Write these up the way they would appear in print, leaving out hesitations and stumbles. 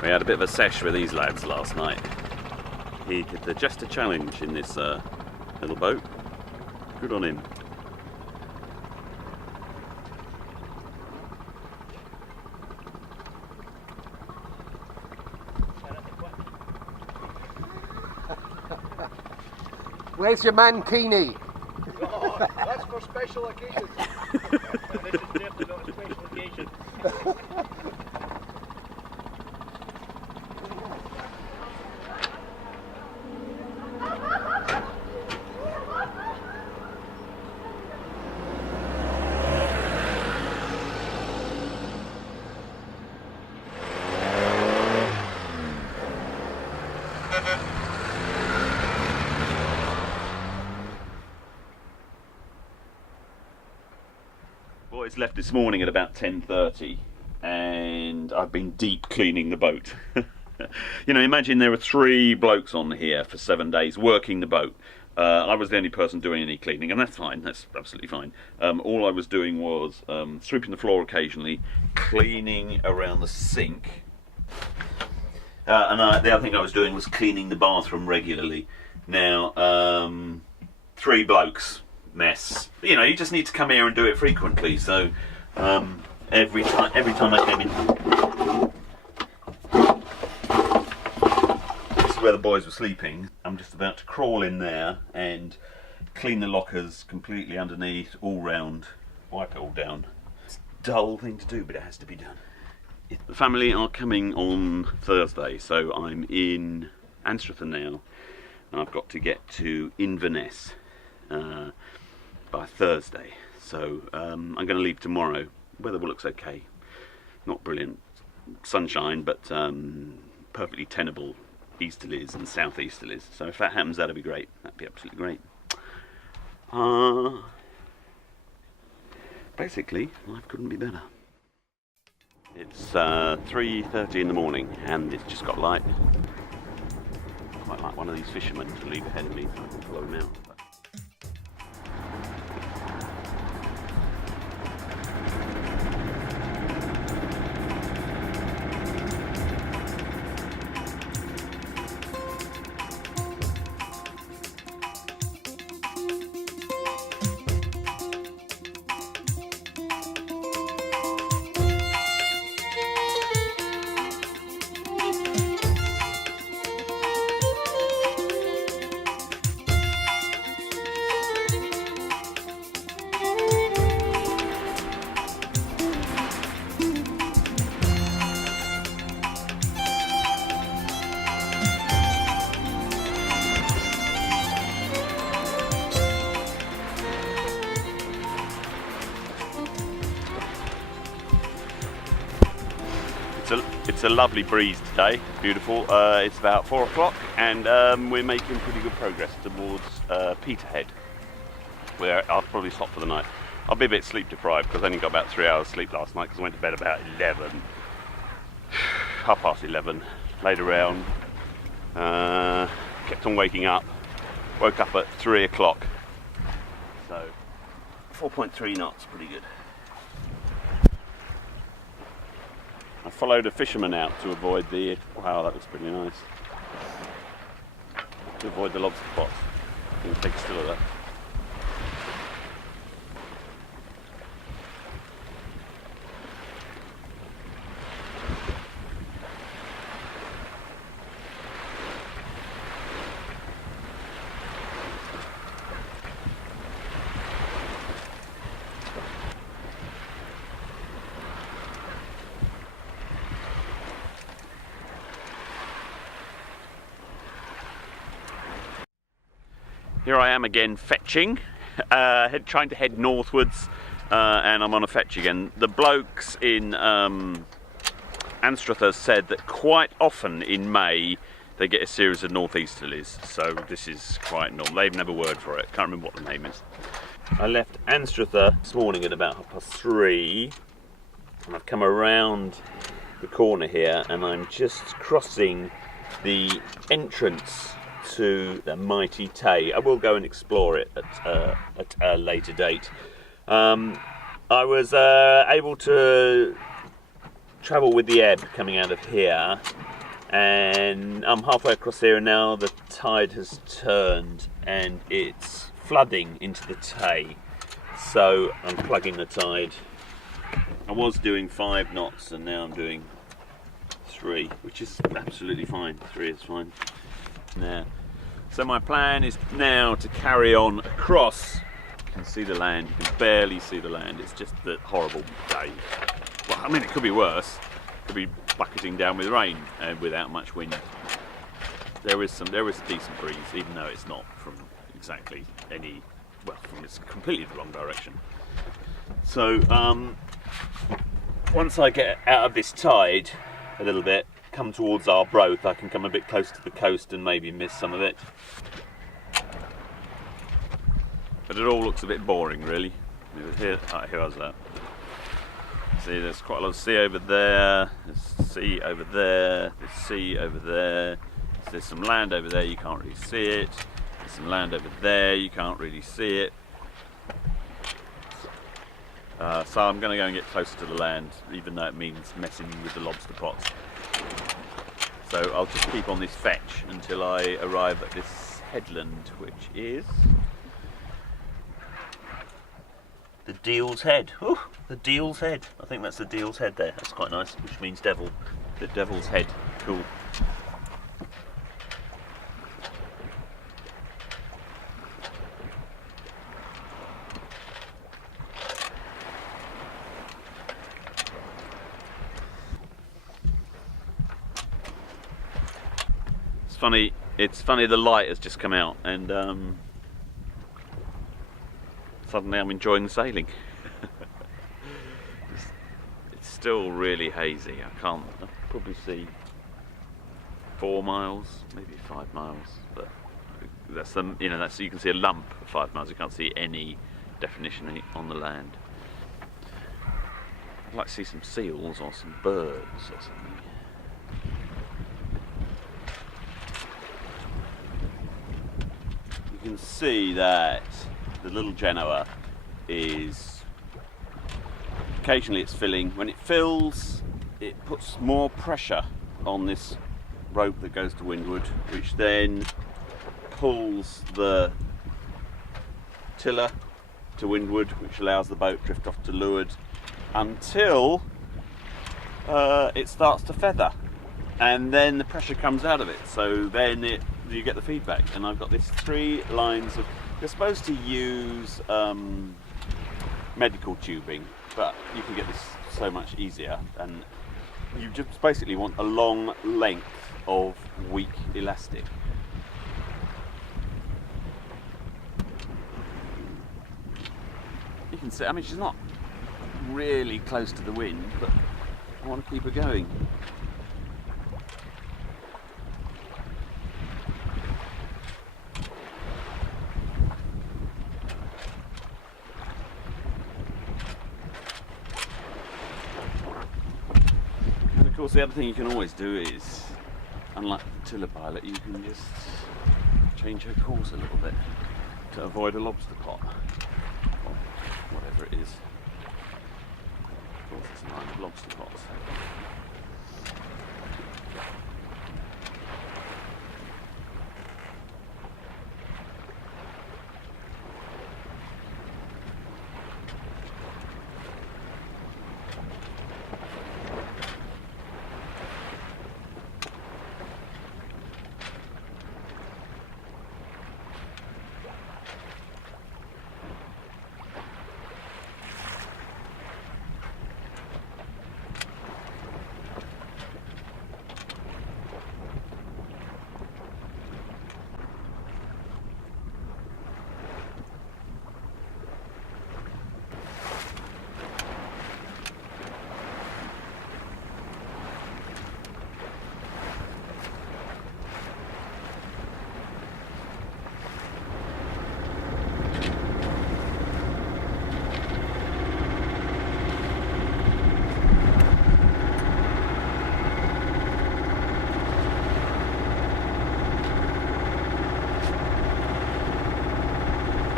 We had a bit of a sesh with these lads last night. He did the Jester Challenge in this little boat. Good on him. Where's your mankini? Oh, that's for special occasions. This is definitely not a special occasion. Boys left this morning at about 10:30 and I've been deep cleaning the boat. You know, imagine there were 3 blokes on here for 7 days working the boat. I was the only person doing any cleaning, and that's fine, that's absolutely fine. All I was doing was sweeping the floor occasionally, cleaning around the sink, and the other thing I was doing was cleaning the bathroom regularly. Now, 3 blokes, mess. You know, you just need to come here and do it frequently. So every time I came in, this is where the boys were sleeping. I'm just about to crawl in there and clean the lockers completely underneath, all round, wipe it all down. It's a dull thing to do, but it has to be done. The family are coming on Thursday, so I'm in Anstruther now, and I've got to get to Inverness by Thursday. So I'm going to leave tomorrow. Weather looks okay, not brilliant sunshine, but perfectly tenable easterlies and southeasterlies. So if that happens, that'll be great. That'd be absolutely great. Basically, life couldn't be better. It's 3:30 in the morning and it's just got light. Quite like one of these fishermen to leave ahead of me so I can follow him out. It's a lovely breeze today, beautiful. It's about 4 o'clock and we're making pretty good progress towards Peterhead, where I'll probably stop for the night. I'll be a bit sleep deprived because I only got about 3 hours sleep last night because I went to bed about 11, 11:30, laid around, kept on waking up, woke up at 3 o'clock, so 4.3 knots, pretty good. I followed a fisherman out to avoid the, wow, that looks pretty nice, to avoid the lobster pots. I'm going to take a still of that. Here I am again fetching, trying to head northwards, and I'm on a fetch again. The blokes in Anstruther said that quite often in May they get a series of northeasterlies, so this is quite normal. They even have a word for it, can't remember what the name is. I left Anstruther this morning at about 3:30, and I've come around the corner here and I'm just crossing the entrance to the mighty Tay. I will go and explore it at a later date. I was able to travel with the ebb coming out of here, and I'm halfway across here, and now the tide has turned and it's flooding into the Tay. So I'm plugging the tide. I was doing 5 knots and now I'm doing 3, which is absolutely fine. 3 is fine. Now, so my plan is now to carry on across. You can see the land, you can barely see the land. It's just the horrible day. Well, I mean, it could be worse. It could be bucketing down with rain and without much wind. There is a decent breeze, even though it's not from exactly any, well, it's completely the wrong direction. So once I get out of this tide a little bit, come towards Arbroath, I can come a bit close to the coast and maybe miss some of it. But it all looks a bit boring, really. Here how's that? See, there's quite a lot of sea over there, there's sea over there, there's sea over there, so there's some land over there, you can't really see it, there's some land over there, you can't really see it. So I'm going to go and get closer to the land, even though it means messing with the lobster pots. So I'll just keep on this fetch until I arrive at this headland, which is the Deil's Head. Ooh, the Deil's Head. I think that's the Deil's Head there. That's quite nice, which means devil. The Devil's Head. Cool. It's funny the light has just come out and suddenly I'm enjoying the sailing. It's still really hazy. I'll probably see 4 miles, maybe 5 miles, but that's that's, you can see a lump of 5 miles. You can't see any definition on the land. I'd like to see some seals or some birds or something. You can see that the little Genoa is occasionally it's filling. When it fills, it puts more pressure on this rope that goes to windward, which then pulls the tiller to windward, which allows the boat drift off to leeward until it starts to feather, and then the pressure comes out of it. So then you get the feedback, and I've got these 3 lines of. You're supposed to use medical tubing, but you can get this so much easier, and you just basically want a long length of weak elastic. You can see, I mean, she's not really close to the wind, but I want to keep her going. Of course, the other thing you can always do is, unlike the tiller pilot, you can just change her course a little bit to avoid a lobster pot, or whatever it is. Of course, it's a line of lobster pots.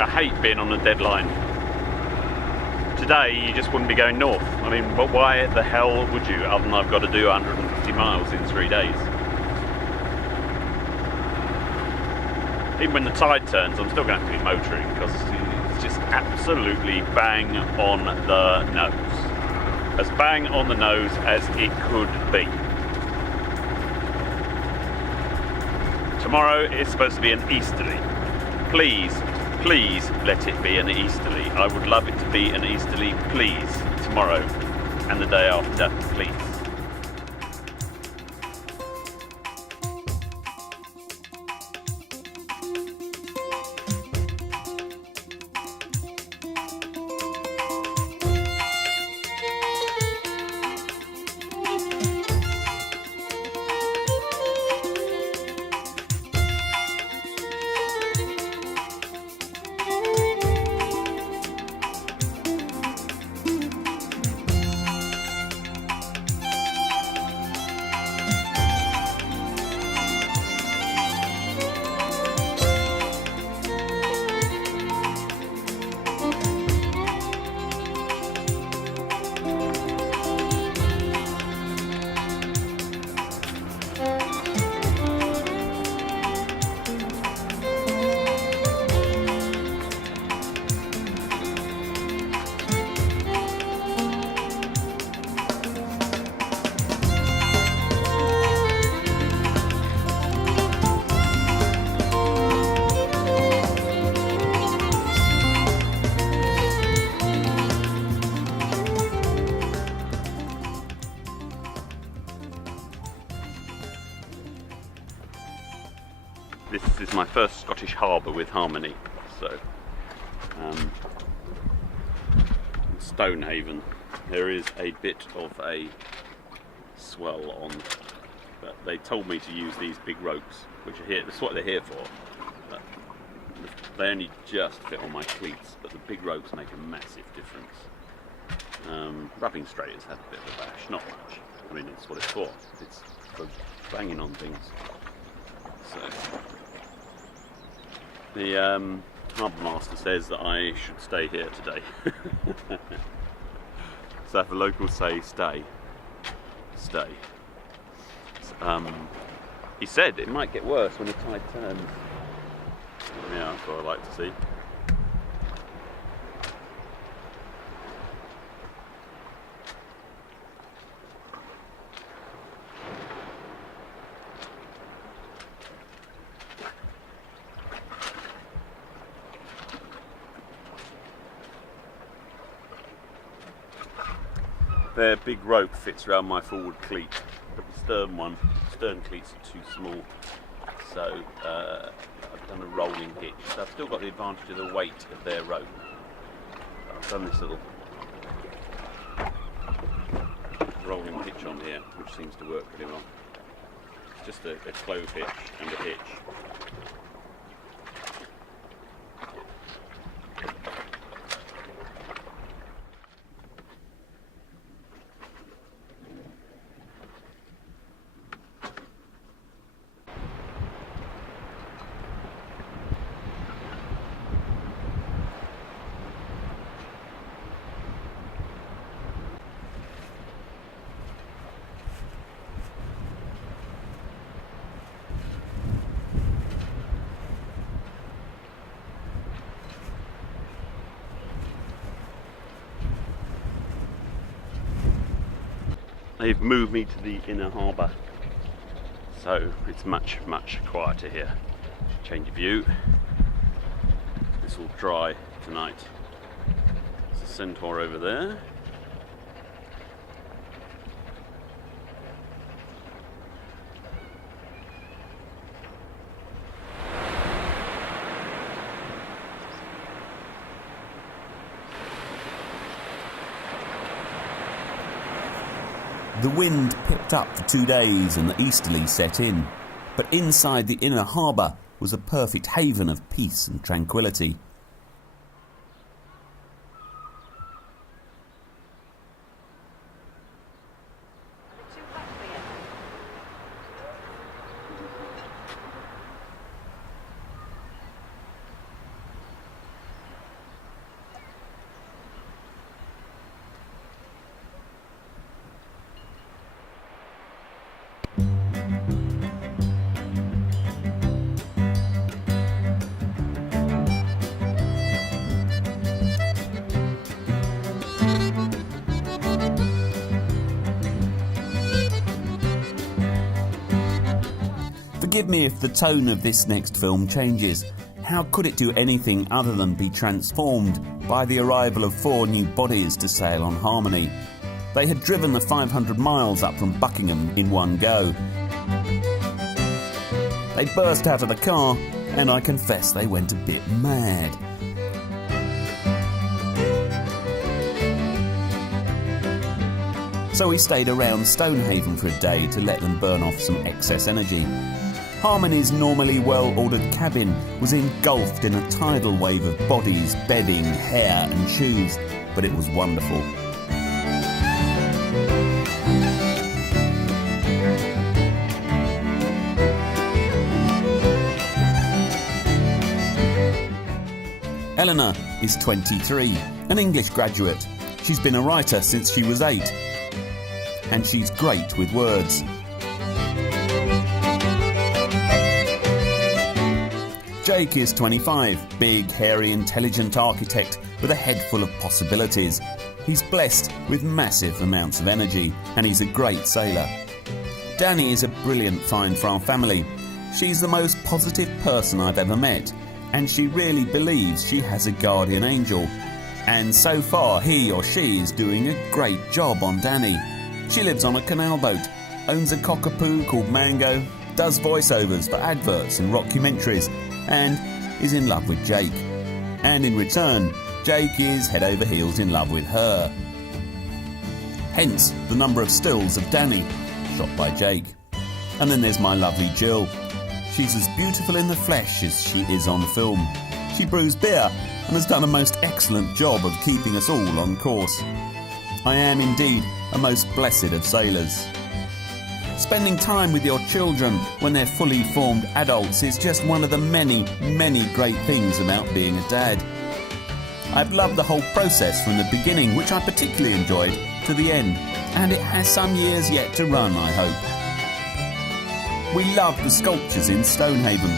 I hate being on a deadline. today you just wouldn't be going north. I mean, but why the hell would you, other than I've got to do 150 miles in 3 days? Even when the tide turns, I'm still going to have to be motoring because it's just absolutely bang on the nose. As bang on the nose as it could be. Tomorrow is supposed to be an easterly. Please, please let it be an easterly. I would love it to be an easterly, please, tomorrow and the day after, please. This is my first Scottish harbour with Harmony, so Stonehaven. There is a bit of a swell on, but they told me to use these big ropes, which are here. That's what they're here for. But they only just fit on my cleats, but the big ropes make a massive difference. Rubbing straight has had a bit of a bash, not much. I mean, it's what it's for. It's for banging on things. So the harbour master says that I should stay here today. So if the locals say stay, stay. He said it might get worse when the tide turns. Yeah, that's what I like to see. Their big rope fits around my forward cleat, but the stern cleats are too small, so I've done a rolling hitch. So I've still got the advantage of the weight of their rope. I've done this little rolling hitch on here, which seems to work pretty well. It's just a clove hitch and a hitch. They've moved me to the inner harbour, so it's much quieter here. Change of view. This will dry tonight. There's a centaur over there. The wind pipped up for 2 days and the easterly set in, but inside the inner harbour was a perfect haven of peace and tranquillity. Forgive me if the tone of this next film changes. How could it do anything other than be transformed by the arrival of 4 new bodies to sail on Harmony? They had driven the 500 miles up from Buckingham in one go. They burst out of the car, and I confess they went a bit mad. So we stayed around Stonehaven for a day to let them burn off some excess energy. Harmony's normally well-ordered cabin was engulfed in a tidal wave of bodies, bedding, hair and shoes, but it was wonderful. Eleanor is 23, an English graduate. She's been a writer since she was 8. And she's great with words. Jake is 25, big, hairy, intelligent architect with a head full of possibilities. He's blessed with massive amounts of energy, and he's a great sailor. Danny is a brilliant find for our family. She's the most positive person I've ever met, and she really believes she has a guardian angel. And so far, he or she is doing a great job on Danny. She lives on a canal boat, owns a cockapoo called Mango, does voiceovers for adverts and rockumentaries, and is in love with Jake. And in return, Jake is head over heels in love with her. Hence the number of stills of Danny, shot by Jake. And then there's my lovely Jill. She's as beautiful in the flesh as she is on film. She brews beer and has done a most excellent job of keeping us all on course. I am indeed a most blessed of sailors. Spending time with your children when they're fully formed adults is just one of the many, many great things about being a dad. I've loved the whole process from the beginning, which I particularly enjoyed, to the end, and it has some years yet to run, I hope. We love the sculptures in Stonehaven.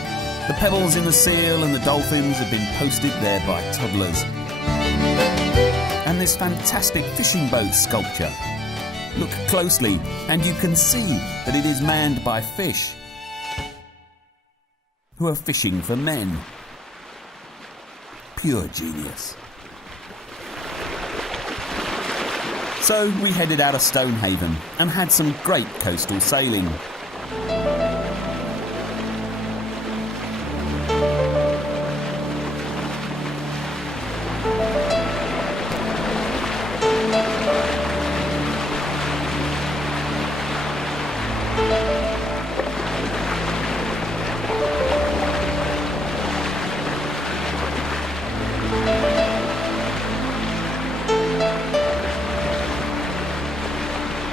The pebbles in the seal and the dolphins have been posted there by toddlers. And this fantastic fishing boat sculpture. Look closely and you can see that it is manned by fish who are fishing for men. Pure genius. So we headed out of Stonehaven and had some great coastal sailing.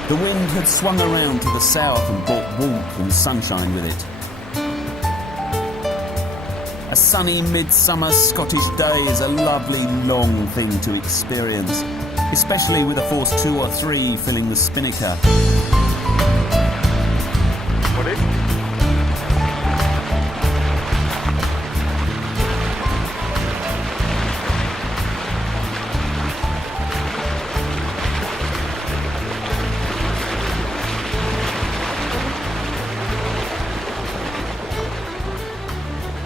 The wind had swung around to the south and brought warmth and sunshine with it. A sunny midsummer Scottish day is a lovely long thing to experience, especially with a force 2 or 3 filling the spinnaker. What is?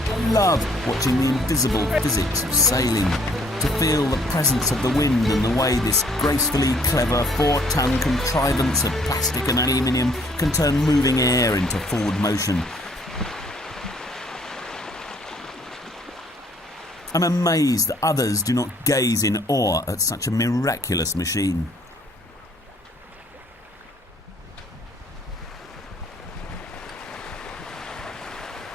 I love watching the invisible physics of sailing, to feel the presence of the wind and the way this gracefully clever 4-ton contrivance of plastic and aluminium can turn moving air into forward motion. I'm amazed that others do not gaze in awe at such a miraculous machine.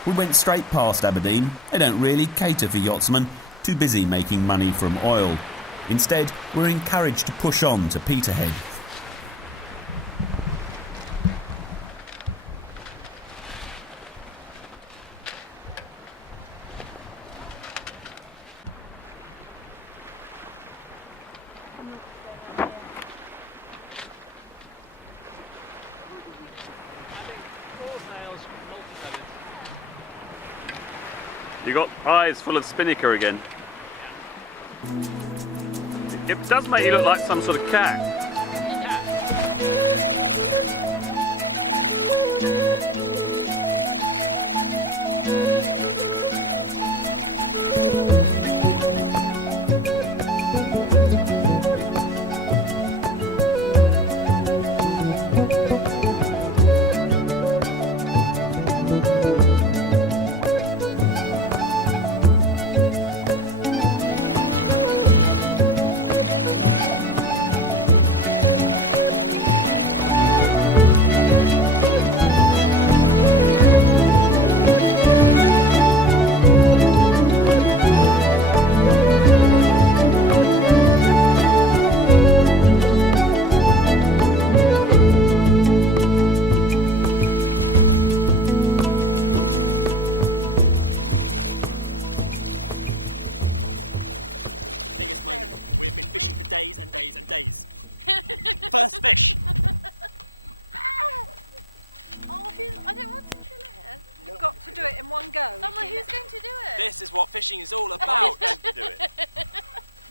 We went straight past Aberdeen. They don't really cater for yachtsmen, too busy making money from oil. Instead, we're encouraged to push on to Peterhead. You got eyes full of spinnaker again. It does make you look like some sort of cat. days and days and days. First fish. Oh, I don't want to kill it. You've got to do it in one go. Someone who's going to do it? This is what fishing is all about. Mum's going to do it.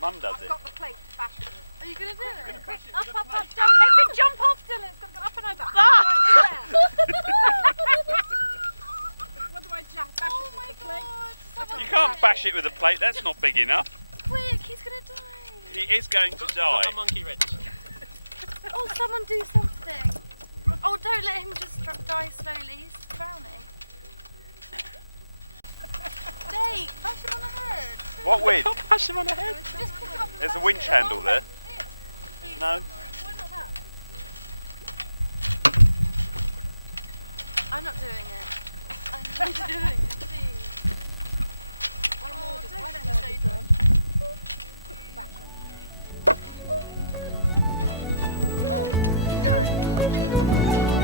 Mum does I've it. got the plate to bash it with. Are you going to do it? Up, up, up. Don't let it jump off, Dylan. It's got to go up and over. Right in there. What do I bash it Oh with? my The plate? god. You can't bash it with a plate, that's not big enough. Quick, he's going to die. He is going to die. Got a monkey wrench. Oh, someone do something. Oh, don't let him just die slowly. He's drowning. Jake, bash him on the head. What with? Bash him on the head. Just pick him up and There's a bash winch him. handle there. No? Why not that? I'm not doing it. I'm not doing it, please. Oh, don't let him stay done. Oh, he's dying.